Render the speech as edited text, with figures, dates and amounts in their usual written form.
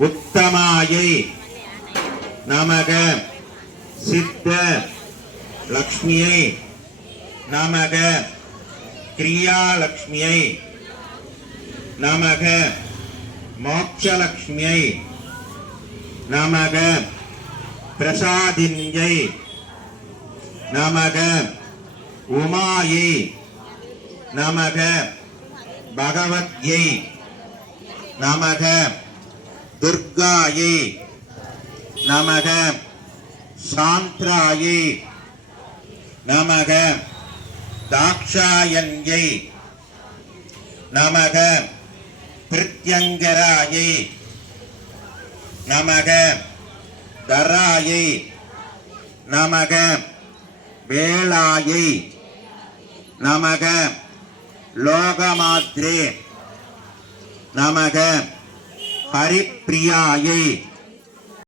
உத்தமாயை நமக சித்த லக்ஷ்மியை நமக கிரியாலக்ஷ்மியை நமக மோட்சலக்ஷ்மியை நமக பிரசாதின்யை நமக உமாயை நமக பகவத்யை நமக துர்காயை நமக சாந்த்ராயை நமக தாக்ஷாயன்யை நமக பிருத்யங்கராயை நமக தராயை நமக வேளாயை நமக லோகமாத்ரே நமக ஹரிப்ரியாயை